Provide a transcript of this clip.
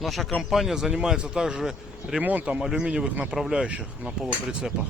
Наша компания занимается также ремонтом алюминиевых направляющих на полуприцепах.